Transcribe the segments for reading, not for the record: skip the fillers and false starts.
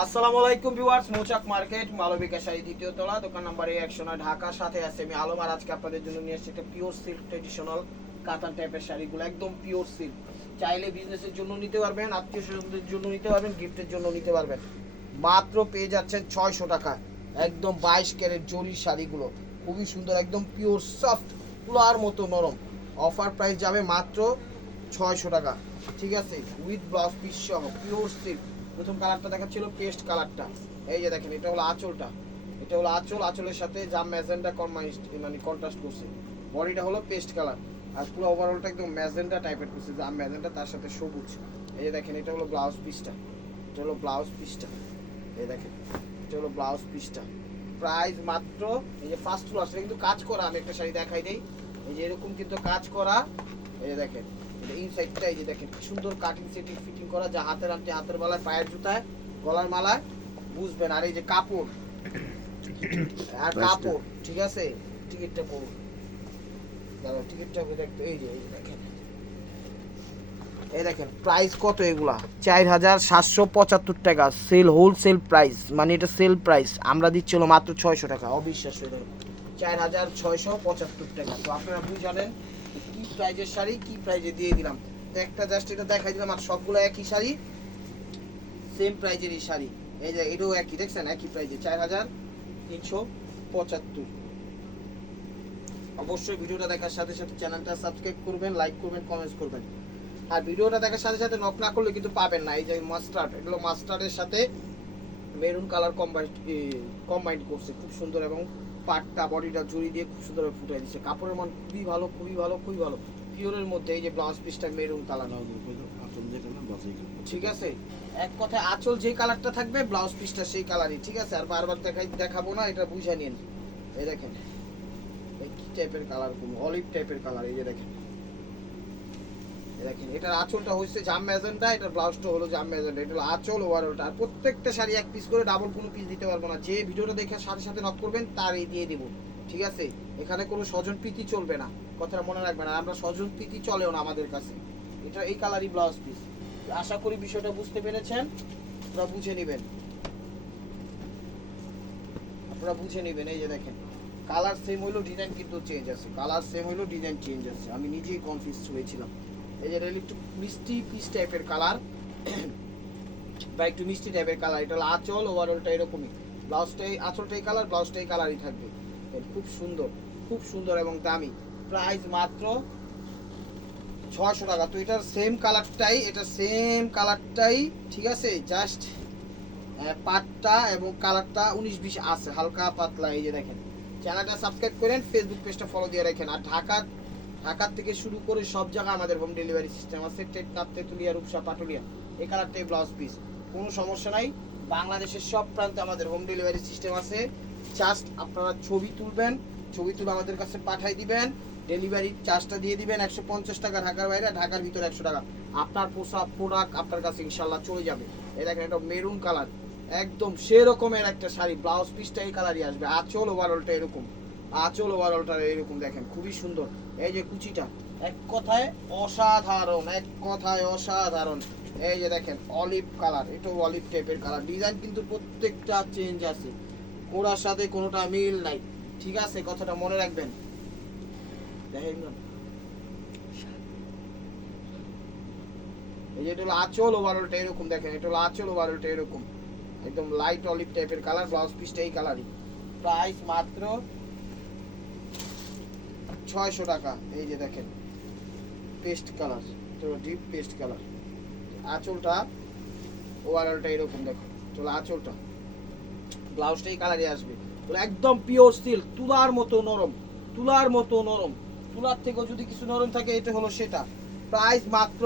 আসসালামু আলাইকুম ভিউয়ার্স, মৌচাক মার্কেট মালবিকা শাড়ি দ্বিতীয় তলা, দোকান নাম্বার 109, ঢাকার সাথে আছে আমি আলম। আর আজকে আপনাদের জন্য নিয়ে এসেছি একটা পিওর সিল্ক ট্রেডিশনাল কাতান টাইপের শাড়িগুলো, একদম পিওর সিল্ক। চাইলে বিজনেসের জন্য নিতে পারবেন, আত্মীয় স্বজনদের জন্য নিতে পারবেন, গিফটের জন্য নিতে পারবেন। মাত্র পেয়ে যাচ্ছেন 600 টাকা, একদম 22 ক্যারেট জরি শাড়িগুলো, খুবই সুন্দর, একদম পিওর সফট, তুলার মতো নরম। অফার প্রাইস যাবে মাত্র 600 টাকা, ঠিক আছে, উইথ ব্লাউজ পিস সহ পিওর সিল্ক। প্রথম কালারটা দেখাচ্ছিল পেস্ট কালারটা, এই যে দেখেন, এটা হলো আঁচলটা, এটা হলো আঁচল, আঁচলের সাথে জাম ম্যাজেন্টা মানে কন্ট্রাস্ট করছে। বডিটা হলো পেস্ট কালার, আর পুরো ওভারঅলটা একদম ম্যাজেন্টা টাইপের করছে, জাম ম্যাজেন্টা, তার সাথে সবুজ। এই যে দেখেন, এটা হলো ব্লাউজ পিসটা, এটা হলো ব্লাউজ পিসটা, এই দেখেন, এটা হলো ব্লাউজ পিসটা। প্রাইস মাত্র, এই যে ফার্স্ট ফ্লোর, সেটা কিন্তু কাজ করা, আমি একটা শাড়ি দেখাই দেই, এই যে এরকম কিন্তু কাজ করা। এই যে দেখেন, এটা ইনসাইডটা, এই যে দেখেন সুন্দর কাটিং সেটিং ফিটিং করা, যা হাতের আনতে, হাতের বেলায়, পায়ের জুতায়, গলার মালায় বুঝবেন। আর এই যে কাপড় আর কাপড়, ঠিক আছে, টিকিটটা পড়ুন, দাঁড়াও টিকিটটা দেখতে, এই যে দেখেন, এই দেখেন প্রাইস কত, এগুলা 4775 টাকা সেল, হোলসেল প্রাইস, মানে এটা সেল প্রাইস, আমরা দিচ্ছি হলো মাত্র 600 টাকা। অবিশ্বাস হয়ে যাবে, 4675 টাকা। তো আপনারা বুঝালেন কি প্রাইজের শাড়ি, কি প্রাইজে দিয়ে দিলাম। তো একটা জাস্ট এটা দেখাই দিলাম, আর সবগুলো একই শাড়ি, সেম প্রাইজেরই শাড়ি। এই যে এটাও একই, দেখছেন একই প্রাইজে 4375। অবশ্যই ভিডিওটা দেখার সাথে সাথে চ্যানেলটা সাবস্ক্রাইব করবেন, লাইক করবেন, কমেন্টস করবেন। আর ভিডিওটা দেখার সাথে সাথে নক না করলে কিন্তু পাবেন না। এই যে মাস্টার্ড, এগুলো মাস্টার্ডের সাথে মেরুন কালার কম্বাইন্ড করছে, খুব সুন্দর, এবং পাটটা বডিটা জড়ি দিয়ে খুব সুন্দরভাবে ফুটাই দিচ্ছে। কাপড়ের মান খুবই ভালো, খুবই ভালো, খুবই ভালো, পিওরের মধ্যে। এই যে ব্লাউজ পিসটা মেরুন কালার, ঠিক আছে, এক কথায় আঁচল যে কালারটা থাকবে, ব্লাউজ পিসটা সেই কালারই, ঠিক আছে। আর বারবার দেখাবো না, এটা বুঝে নিন। এই দেখেন, এই কি টাইপের কালার, কোন অলিভ টাইপের কালার, এই যে দেখেন, দেখেন এটার আঁচলটা হচ্ছে জাম ম্যাজেন্টা, এটার ব্লাউজটা হলো জাম ম্যাজেন্টা, এটা হলো আঁচল, ওভারঅলটা। আর প্রত্যেকটা শাড়ি এক পিস করে, ডাবল কোনো পিস দিতে পারবো না। যে ভিডিওটা দেখে সাথে সাথে নক করবেন তার এই দিয়ে দিব, ঠিক আছে। এখানে কোনো স্বজন প্রীতি চলবে না, কথাটা মনে রাখবেন। আর আমরা স্বজন প্রীতি চলেও না আমাদের কাছে। এটা এই কালারই ব্লাউজ পিস। আশা করি বিষয়টা বুঝতে পেরেছেন, আপনারা বুঝে নেবেন, আপনারা বুঝে নেবেন। এই যে দেখেন, কালার সেম হইলো, ডিজাইন কিন্তু চেঞ্জ আছে, কালার সেম হইলো, ডিজাইন চেঞ্জ আছে, আমি নিজেই কনফিউজ হয়েছিলাম। এই যে একটু মিষ্টি পিস টাইপের কালার, বা একটু মিষ্টি টাইপের কালার। এটা হলো আঁচল, ওভারঅলটা এরকমই, ব্লাউজটাই আঁচলটাই কালার, ব্লাউজটাই কালারই থাকবে। খুব সুন্দর, খুব সুন্দর এবং দামি। প্রাইস মাত্র 600 টাকা। তো এটার সেম কালারটাই, এটা সেম কালারটাই, ঠিক আছে, জাস্ট পাটটা এবং কালারটা 19-20 আছে, হালকা পাতলা। এই যে দেখেন, চ্যানেলটা সাবস্ক্রাইব করেন, ফেসবুক পেজটা ফলো দিয়ে রাখেন। আর ঢাকার থেকে শুরু করে সব জায়গায় আমাদের হোম ডেলিভারি সিস্টেম আছে। টেকনাফ, তেতুলিয়া, রূপসা, পাটুলিয়া, এই কালারটাই ব্লাউজ পিস, কোনো সমস্যা নাই। বাংলাদেশের সব প্রান্তে আমাদের হোম ডেলিভারি সিস্টেম আছে। জাস্ট আপনারা ছবি তুলবেন, ছবি তুলে আমাদের কাছে পাঠাই দিবেন, ডেলিভারি চার্জটা দিয়ে দিবেন 150 টাকা, ঢাকার বাইরে, ঢাকার ভিতরে 100 টাকা। আপনার প্রোডাক্ট আপনার কাছে ইনশাল্লাহ চলে যাবে। এই দেখেন, এটা মেরুন কালার, একদম সেরকমের একটা শাড়ি, ব্লাউজ পিসটা এই কালারই আসবে, আঁচল ওভারঅলটা এরকম, আঁচল ওভারঅলটা এরকম, দেখেন খুবই সুন্দর। এই যে কুচিটা, এক কথায় অসাধারণ, এক কথায় অসাধারণ। এই যে দেখেন অলিভ কালার, এটাও অলিভ টাইপের কালার, ডিজাইন কিন্তু প্রত্যেকটা চেঞ্জ আছে, কোনোটার সাথে কোনোটা মিল নাই, ঠিক আছে, কথাটা মনে রাখবেন। দেখেন এই যে এটা হলো আঁচল, ওভারঅলটা এরকম, দেখেন এটা হলো আঁচল, ওভারঅলটা এরকম, একদম লাইট অলিভ টাইপের কালার, ব্লাউজ পিসটা এই কালারই। প্রাইস মাত্র 600 টাকা। এই যে দেখেন পেস্ট কালার, তো ডিপ পেস্ট কালার, আঁচলটা ওভারঅলটা এরকম, দেখো চলো আঁচলটা, ব্লাউজটা এই কালারই আসবে। তো একদম পিওর সিল্ক, তুলার মতো নরম, তুলার মতো নরম, তুলার থেকেও যদি কিছু নরম থাকে এটা হলো সেটা। প্রাইস মাত্র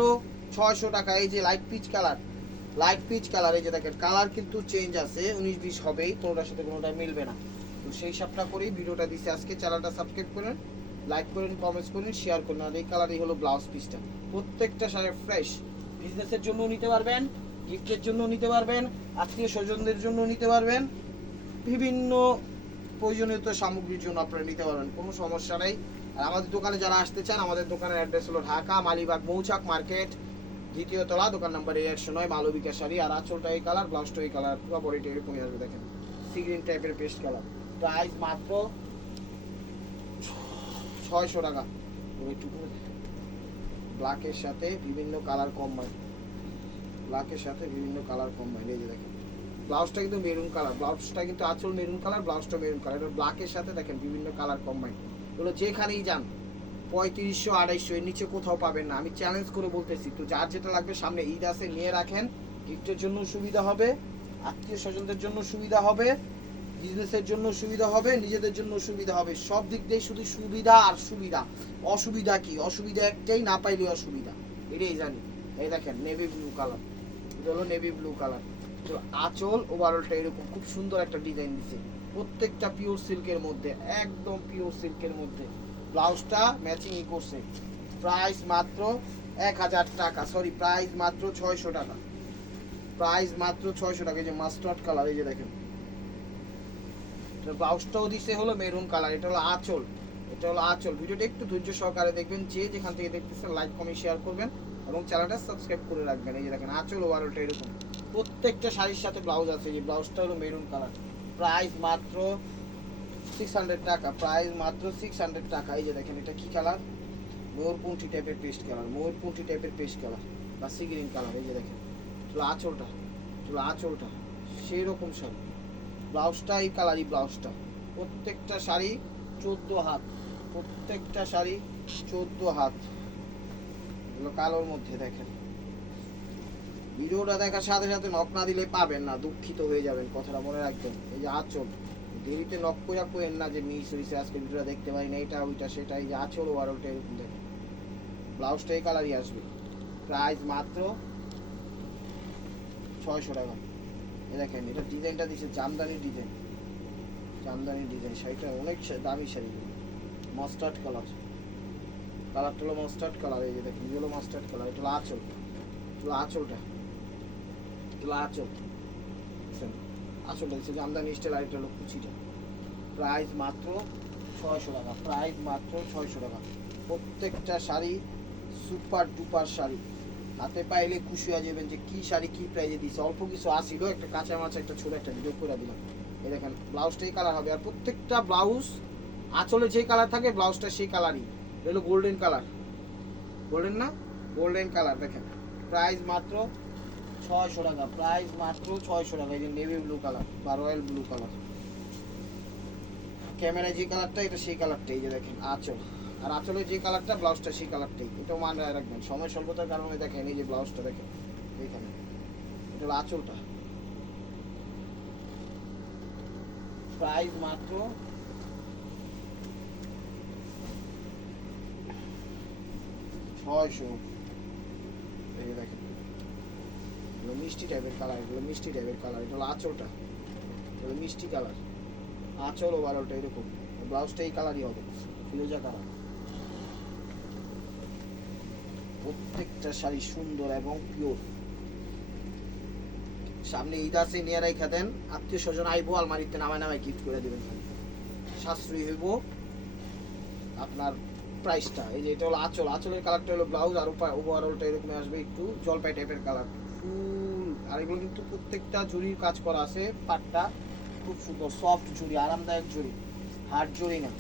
600 টাকা। এই যে light peach colour, light peach colour, এই যে দেখেন কালার কিন্তু চেঞ্জ আছে, 19-20 হবেই, কোনোটার সাথে কোনোটা মিলবে না। তো সেই সবটা করেই ভিডিওটা দিচ্ছি আজকে। চ্যানেলটা সাবস্ক্রাইব করেন, লাইক করেন, কমেন্টস করেন, শেয়ার করুন। আর এই কালারই হলো ব্লাউজ পিসটা। প্রত্যেকটা শাড়ি ফ্রেশ, বিজনেসের জন্য নিতে পারবেন, গিফটের জন্য নিতে পারবেন, আত্মীয় স্বজনদের জন্য নিতে পারবেন, বিভিন্ন প্রয়োজনীয়তা সামগ্রীর জন্য আপনারা নিতে পারবেন, কোনো সমস্যা নেই। আর আমাদের দোকানে যারা আসতে চান, আমাদের দোকানের অ্যাড্রেস হলো ঢাকা মালিবাগ মৌচাক মার্কেট দ্বিতীয় তলা, দোকান নাম্বার 109, মালবিকা শাড়ি। আর আঁচলটা এই কালার, ব্লাউজটা এই কালার, পুরো বডিটা এরকমই আসবে দেখেন, সি গ্রিন টাইপের পেস্ট কালার। প্রাইস মাত্র 600 টাকা। ব্ল্যাকের সাথে বিভিন্ন কালার কম্বাইন, ব্ল্যাকের সাথে বিভিন্ন কালার কম্বাইন। এই যে দেখেন ব্লাউজটা কিন্তু মেরুন কালার, ব্লাউজটা কিন্তু আঁচল মেরুন কালার, ব্লাউজটা মেরুন কালার। এটা ব্ল্যাকের সাথে দেখেন বিভিন্ন কালার কম্বাইন। এগুলো যেখানেই যান 3500 2800 এর নিচে কোথাও পাবেন না, আমি চ্যালেঞ্জ করে বলতেছি। তো যার যেটা লাগবে, সামনে ঈদ আছে, নিয়ে রাখেন, গিফটের জন্য সুবিধা হবে, আত্মীয় স্বজনদের জন্য সুবিধা হবে, বিজনেসের জন্য সুবিধা হবে, নিজেদের জন্য সুবিধা হবে, সব দিক দিয়ে শুধু সুবিধা আর সুবিধা। অসুবিধা কি? অসুবিধা একটাই, না পাইলে অসুবিধা, এটাই জানি। এই দেখেন নেভি ব্লু কালার, এটা হলো নেভি ব্লু কালার। তো আঁচল ওভারঅলটা এরকম খুব সুন্দর একটা ডিজাইন দিচ্ছে, প্রত্যেকটা পিওর সিল্কের মধ্যে, একদম পিওর সিল্কের মধ্যে। ব্লাউজটা ম্যাচিংই করছে। প্রাইস মাত্র 1000 টাকা, সরি প্রাইস মাত্র 600 টাকা, প্রাইস মাত্র 600 টাকা। এই যে মাস্টার্ড কালার, এই যে দেখেন ব্লাউজটাও দিছে হলো মেরুন কালার। এটা হলো আঁচল, এটা হলো আঁচল। ভিডিওটা একটু ধৈর্য সহকারে দেখবেন, যে যেখান থেকে দেখতেছেন লাইক কমেন্ট শেয়ার করবেন এবং চ্যানেলটা সাবস্ক্রাইব করে রাখবেন। এই যে দেখেন আঁচল ওভারঅলটা এরকম, প্রত্যেকটা শাড়ির সাথে ব্লাউজ আছে। এই ব্লাউজটা হলো মেরুন কালার, প্রাইস মাত্র 600 টাকা, প্রাইস মাত্র 600 টাকা। এই যে দেখেন এটা কি কালার? ময়ূরপুঁটি টাইপের পেস্ট কালার, ময়ূরপুঁটি টাইপের পেস্ট কালার বা সি গ্রিন কালার। এই যে দেখেন আঁচলটা, আঁচলটা সেই রকম শাড়ি, ব্লাউজটা এই কালারই, ব্লাউজটা। প্রত্যেকটা শাড়ি 14 হাত, প্রত্যেকটা শাড়ি 14 হাত। এগুলো কালোর মধ্যে দেখেন। ভিডিওটা দেখার সাথে সাথে নক না দিলে পাবেন না, দুঃখিত হয়ে যাবেন, কথাটা মনে রাখবেন। এই যে আঁচল, দেরিতে নক করে কোয়েন না যে মিস হয়েছে, আজকে ভিডিওটা দেখতে পারি না, এটা ওইটা সেটা। এই যে আঁচল ওভারঅলটা এরকম দেখেন, ব্লাউজটা এই কালারই আসবে। প্রাইস মাত্র 600 টাকা। এই দেখেন এটা ডিজাইনটা দিচ্ছে জামদানি ডিজাইন, জামদানি ডিজাইন। শাড়িটা অনেক দামি শাড়ি, মাস্টার্ড কালার, কালারটা হলো মাস্টার্ড কালার। এই যে দেখেন এগুলো মাস্টার্ড কালার। এটা হলো আঁচল, আঁচলটা, আঁচল, আঁচলটা দিচ্ছে জামদানি স্টাইল। আর এটা হলো কুচিটা। প্রাইস মাত্র 600 টাকা, প্রাইস মাত্র 600 টাকা। প্রত্যেকটা শাড়ি সুপার ডুপার শাড়ি, হাতে পাইলে খুশি হয়ে যাবেন যে কি শাড়ি কি প্রাইজে দিচ্ছে। অল্প কিছু আসিল, একটা কাঁচা মাছ, একটা ছোট একটা ভিডিও করে দিলাম। এই দেখেন ব্লাউজটাই কালার হবে, আর প্রত্যেকটা ব্লাউজ আঁচলে যেই কালার থাকে ব্লাউজটা সেই কালারই। এটা হলো গোল্ডেন কালার, গোল্ডেন না, গোল্ডেন কালার। দেখেন প্রাইস মাত্র 600 টাকা, প্রাইস মাত্র 600 টাকা। এই যে নেভি ব্লু কালার বা রয়্যাল ব্লু কালার, ক্যামেরায় যে কালারটা এটা সেই কালারটাই। এই যে দেখেন আঁচল, আর আঁচলের যে কালারটা ব্লাউজটা সেই কালারটাই। এটাও মানে রাখবেন, সময় স্বল্পতার কারণে দেখেন এই যে ব্লাউজটা দেখেন এইখানে, এটা হলো আঁচলটা। প্রাইস মাত্র 600। এই যে দেখেন এগুলো মিষ্টি টাইপের কালার, এগুলো মিষ্টি টাইপের কালার। এটা হলো আঁচলটা, এগুলো মিষ্টি কালার। আঁচল ওভারঅলটা এরকম, ব্লাউজটা এই কালারই হবে, ফিরোজা কালার। প্রত্যেকটা শাড়ি সুন্দর এবং পিওর। সামনে ঈদ আছে, নিয়ে রাইখা দেন, আত্মীয় স্বজন আইবো, আলমারিতে নামায় নামায় গিফট করে দিবেন, সাশ্রয়ী হইব আপনার প্রাইসটা। এই যে এটা হলো আঁচল, আঁচলের কালারটা হলো ব্লাউজ, আর ওভারঅলটা এরকম আসবে একটু জলপাই টাইপের কালার, ফুল। আর এগুলো কিন্তু প্রত্যেকটা জুড়ির কাজ করা আছে, পাটটা খুব সুন্দর সফট জুড়ি, আরামদায়ক জুড়ি, হার্ড জুড়ি না।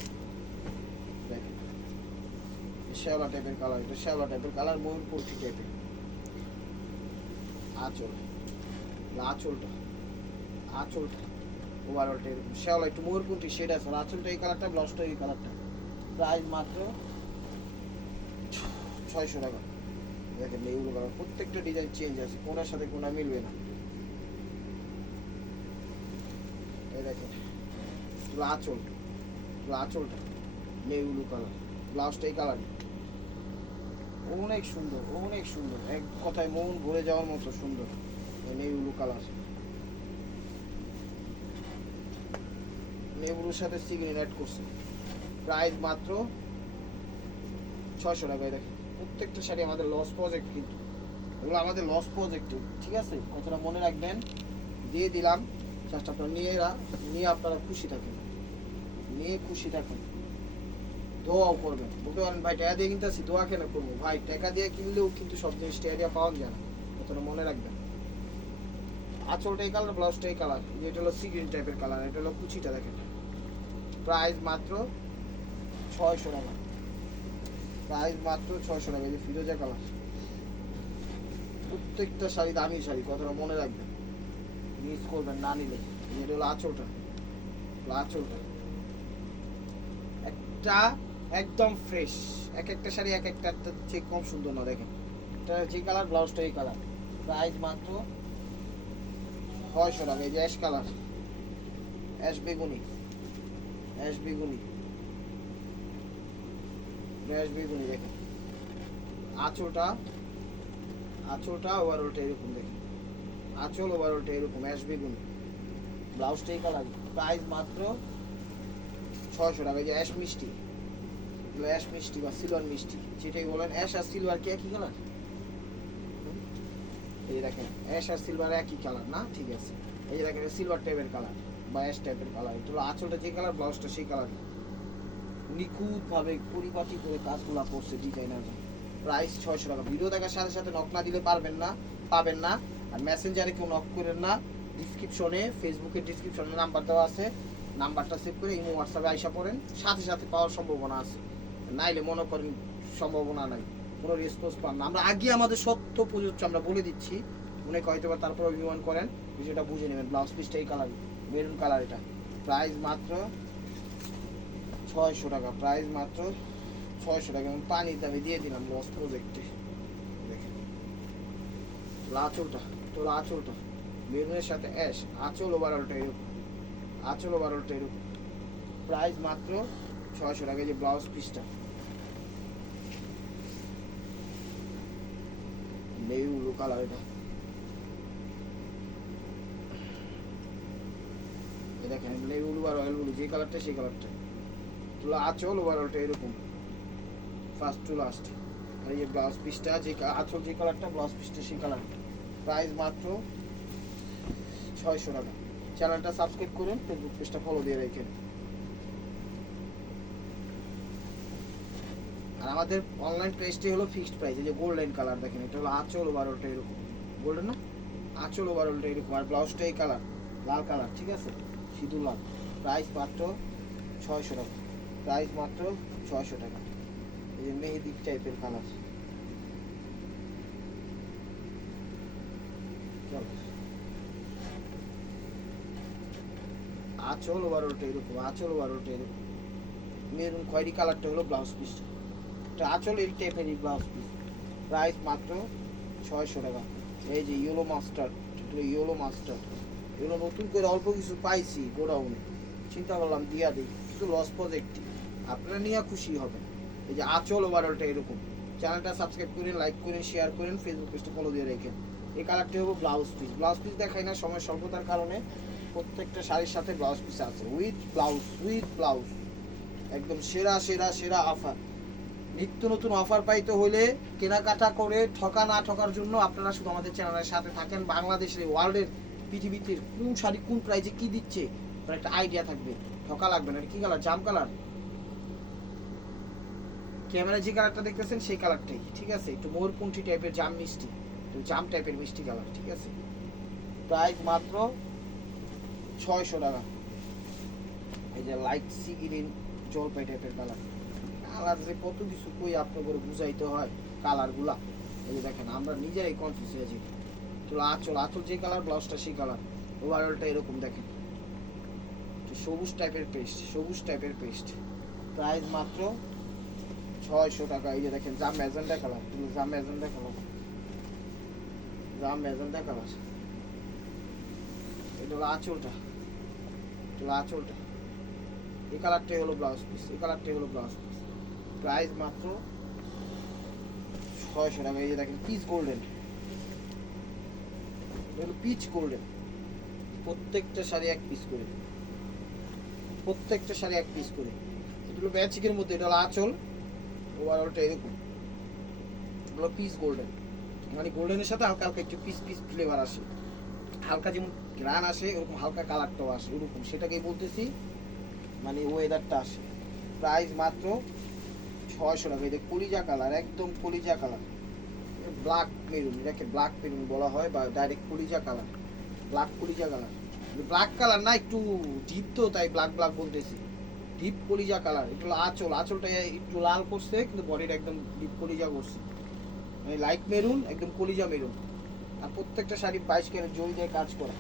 দেখেন শ্যাওলা টাইপের কালার, এটা শ্যাওলা টাইপের কালার, ময়ূরপঙ্খী টাইপের আঁচল, আঁচলটা, আঁচলটা ওভারঅলটা এরকম শ্যাওলা, একটু ময়ূরপঙ্খী শেড আছে। আঁচলটা এই কালারটা, ব্লাউজটা এই কালারটা। প্রাইস মাত্র 600 টাকা। দেখেন এইগুলো কালার, প্রত্যেকটা ডিজাইন চেঞ্জ আছে, কোনার সাথে কোনা মিলবে না। এই দেখেন আঁচল, আঁচলটা নেভি ব্লু কালার, ব্লাউজটা এই কালার। অনেক সুন্দর, অনেক সুন্দর, এক কথায় মন ভরে যাওয়ার মতো সুন্দর। নেভি ব্লু কালার, নেভি ব্লুর সাথে সি গ্রিন অ্যাড করছে। প্রাইস মাত্র 600 টাকায়। দেখেন প্রত্যেকটা শাড়ি আমাদের লস প্রজেক্ট, কিন্তু এগুলো আমাদের লস প্রজেক্ট, ঠিক আছে, কথাটা মনে রাখবেন। দিয়ে দিলাম, জাস্ট আপনারা নিয়ে আপনারা খুশি থাকেন, নিয়ে খুশি থাকেন। দোয়াও করবেন। বলতে পারেন ভাই টাকা দিয়ে কিনতেছি দোয়া কেন করবো? ভাই টাকা দিয়ে কিনলেও কিন্তু সব জিনিস টাকা দিয়ে পাওয়া যায় না, অতটা মনে রাখবেন। আঁচলটা এই কালার, ব্লাউজটা এই কালার। এটা হলো সি গ্রিন টাইপের কালার, এটা হলো কুচিটা দেখেন। প্রাইস মাত্র 600 টাকা, প্রাইস মাত্র 600 টাকা। এই যে ফিরোজা কালার, প্রত্যেকটা শাড়ি দামি শাড়ি, কথাটা মনে রাখবেন, মিস করবেন না নিলে। এটা হলো আঁচলটা, আঁচলটা একটা একদম ফ্রেশ। এক একটা শাড়ি এক একটা চেয়ে কম সুন্দর না, দেখেন এটা যে কালার, ব্লাউজটা এই কালার। প্রাইস মাত্র 600 টাকা। এই যে অ্যাশ কালার, অ্যাশ বেগুনি, অ্যাশ বেগুনি, অ্যাশ বেগুনি দেখেন। আঁচলটা, আঁচলটা ওভারঅলটা এরকম দেখেন, আঁচল ওভারঅলটা এরকম অ্যাশ বেগুনি, ব্লাউজটা এই কালার। প্রাইস মাত্র 600 টাকা। এই যে অ্যাশ মিষ্টি, অ্যাশ মিষ্টি বা সিলভার মিষ্টি যেটাই বলেন, অ্যাশ আর সিলভার কি একই কালার? এই দেখেন অ্যাশ আর সিলভার একই কালার না? ঠিক আছে, এই যে দেখেন সিলভার টাইপের কালার বা অ্যাশ টাইপের কালার। এটা হলো আঁচলটা যে কালার, ব্লাউজটা সেই কালার। নিখুঁতভাবে পরিপাটি করে কাজগুলো করছে ডিজাইনার। প্রাইস 600 টাকা। ভিডিও দেখার সাথে সাথে নক না দিলে পাবেন না। আর মেসেঞ্জারে কেউ নক করেন না। ডিসক্রিপশনে, ফেসবুকের ডিসক্রিপশনে নাম্বার দেওয়া আছে, নাম্বারটা সেভ করে ইমো হোয়াটসঅ্যাপে আইসা পড়েন, সাথে সাথে পাওয়ার সম্ভাবনা আছে। নাইলে মনে করেন সম্ভাবনা নাই, কোনো রেসপন্স পান না। আমরা আগে আমাদের সত্য প্রযোজ্য আমরা বলে দিচ্ছি, মনে হয়তো বা তারপর অভিমান করেন, বিষয়টা বুঝে নেবেন। ব্লাউজ পিসটা এই কালার, মেরুন কালার। এটা প্রাইস মাত্র 600 টাকা, প্রাইস মাত্র 600 টাকা। এবং পানির দামে দিয়ে দিলাম লস প্রজেক্টে। দেখেন আঁচলটা, তো আঁচলটা বেগুনের সাথে অ্যাশ, আঁচল ওভারঅলটা এরকম, আঁচল ওভারঅলটা এরকম। প্রাইস মাত্র 600 টাকা। যে ব্লাউজ পিসটা নেউলো কালার, এটা দেখেন নেউলো আর অয়েল ব্লু, যে কালারটা সেই কালারটা। তোলা আঁচল ওভারঅলটা এরকম ফার্স্ট টু লাস্ট। আর এই যে ব্লাউজ পিসটা, যে আঁচল যে কালারটা, ব্লাউজ পিসটা সেই কালার। প্রাইস মাত্র 600 টাকা। চ্যানেলটা সাবস্ক্রাইব করুন, ফেসবুক পেজটা ফলো দিয়ে রাখেন। আর আমাদের অনলাইন প্রাইসটি হলো ফিক্সড প্রাইস। এই যে গোল্ডেন কালার দেখেন, এটা হলো আঁচল ওভারঅলটা এরকম, গোল্ডেন না, আঁচল ওভারঅলটা এরকম। আর ব্লাউজটা এই কালার, লাল কালার, ঠিক আছে, সিঁদুর লাল। প্রাইস মাত্র 600 টাকা, প্রাইস মাত্র 600 টাকা। এই যে মেহেদি টাইপের কালার, আঁচল ওভারঅলটা এরকম, আঁচল ওভারঅলটা এরকম। মেরুন খয়েরি কালারটা হলো ব্লাউজ পিস। এটা আঁচল এই টাইপের ব্লাউজ পিস। প্রাইস মাত্র 600 টাকা। এই যে ইয়েলো মাস্টার্ড, ইয়েলো মাস্টার্ড, এগুলো নতুন করে অল্প কিছু পাইছি গোডাউনে, চিন্তা করলাম দিয়া দিই, শুধু লস প্রজেক্টই, আপনারা নিয়ে খুশি হবেন। এই যে আঁচল ওভারঅলটা এরকম। চ্যানেলটা সাবস্ক্রাইব করেন, লাইক করেন, শেয়ার করেন, ফেসবুক পেজটা ফলো দিয়ে রেখেন। এই কালারটি হলো ব্লাউজ পিস। ব্লাউজ পিস দেখাই না সময় স্বল্পতার কারণে, প্রত্যেকটা শাড়ির সাথে ব্লাউজ পিস আছে, উইথ ব্লাউজ, উইথ ব্লাউজ। একদম সেরা সেরা সেরা অফার। নিত্য নতুন অফার পাইতে হলে কেনাকাটা করে ঠকা না ঠকার জন্য আপনারা শুধু আমাদের চ্যানেলের সাথে থাকেন। বাংলাদেশের, ওয়ার্ল্ডের, পৃথিবীতে কোন শাড়ি কোন প্রাইসে কি দিচ্ছে আপনার একটা আইডিয়া থাকবে, ঠকা লাগবে না। কি কালার? জাম কালার। ক্যামেরা যে কালারটা দেখতেছেন সেই কালারটাই, ঠিক আছে, একটু মোরকুন্ঠি টাইপের জাম মিষ্টি, একটু জাম টাইপের মিষ্টি কালার, ঠিক আছে। প্রাইস মাত্র 600 টাকা। এই যে লাইট সি গ্রিন জলপাই টাইপের কালার। কালার যে কত কিছু কই আপনাকে বুঝাইতে হয় কালারগুলা। এই যে দেখেন আমরা নিজেরাই কনফিউজ হয়েছি। তো আঁচল, আঁচল যে কালার, ব্লাউজটা সেই কালার, ওভারঅলটা এরকম দেখেন, সবুজ টাইপের পেস্ট, সবুজ টাইপের পেস্ট। প্রাইস মাত্র 600 টাকা। এই যে দেখেন জাম ম্যাজেন্ডা কালার, জাম ম্যাজেন্ডা কালার, জাম ম্যাজেন্ডা কালার। এটা হলো আঁচলটা, এটা হলো আঁচলটা। এই কালারটাই হলো ব্লাউজ পিস, এই কালারটাই হলো ব্লাউজ পিস। প্রাইস মাত্র 600 টাকা। এই যে দেখেন পিচ গোল্ডেন, এগুলো পিচ গোল্ডেন। প্রত্যেকটা শাড়ি এক পিস করে, প্রত্যেকটা শাড়ি এক পিস করে। এগুলো ম্যাচিকের মধ্যে। এটা হলো আঁচল, ওভারঅলটা এরকম, এগুলো পিচ গোল্ডেন। মানে গোল্ডেনের সাথে হালকা হালকা একটু পিস পিস ফ্লেভার আসে, হালকা যেমন গ্রান আসে ওরকম হালকা কালারটাও আসে ওরকম, সেটাকেই বলতেছি, মানে ওয়েদারটা আসে। প্রাইস মাত্র 600 টাকা। এই যে কলিজা কালার, একদম কলিজা কালার, ব্ল্যাক মেরুন, এটাকে ব্ল্যাক মেরুন বলা হয় বা ডাইরেক্ট কলিজা কালার, ব্ল্যাক কলিজা কালার। ব্ল্যাক কালার না, একটু ডিপ তো তাই ব্ল্যাক ব্ল্যাক বলতেছি। ডিপ কলিজা কালার। একটু আঁচলটা একটু লাল করছে কিন্তু বডিটা একদম ডিপ কলিজা করছে, মানে লাইট মেরুন, একদম কলিজা মেরুন। আর প্রত্যেকটা শাড়ি 22 ক্যারেট জল দিয়ে কাজ করা।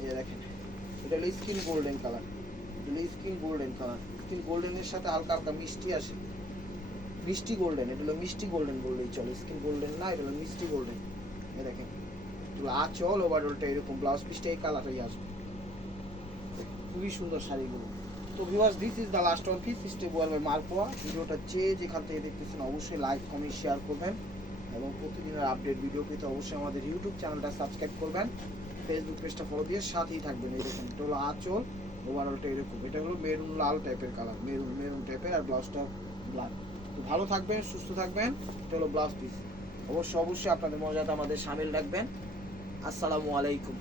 এই যে দেখেন, এটা হলো skin golden colour, skin golden colour. Skin গোল্ডেনের সাথে হালকা হালকা মিষ্টি আসে, মিষ্টি গোল্ডেন। এটা হলো মিষ্টি গোল্ডেন বললেই চলে, স্কিন গোল্ডেন না, এটা হলো মিষ্টি গোল্ডেন। এই দেখেন, আঁচল ওভারঅলটা এরকম, ব্লাউজ পিসটা এই কালারটাই আসবে। খুবই সুন্দর শাড়িগুলো। তো viewers, this is the last one piece, step war by malpua. ভিডিওটা যেখান থেকে দেখতেছেন অবশ্যই লাইক কমেন্ট শেয়ার করবেন এবং প্রতিদিনের আপডেট ভিডিও পেতে অবশ্যই আমাদের ইউটিউব চ্যানেলটা সাবস্ক্রাইব করবেন, ফেসবুক পেজটা ফলো দিয়ে সাথেই থাকবেন। এই দেখুন, এটা হলো আঁচল, ওভারঅলটা এরকম। এটা হলো মেরুন লাল টাইপের কালার, মেরুন টাইপের, আর ব্লাউজটা ব্ল্যাক। তো ভালো থাকবেন, সুস্থ থাকবেন। এটা হলো ব্লাউজ পিস। অবশ্যই আপনাদের মর্যাদা আমাদের সামিল রাখবেন। আসসালামু আলাইকুম।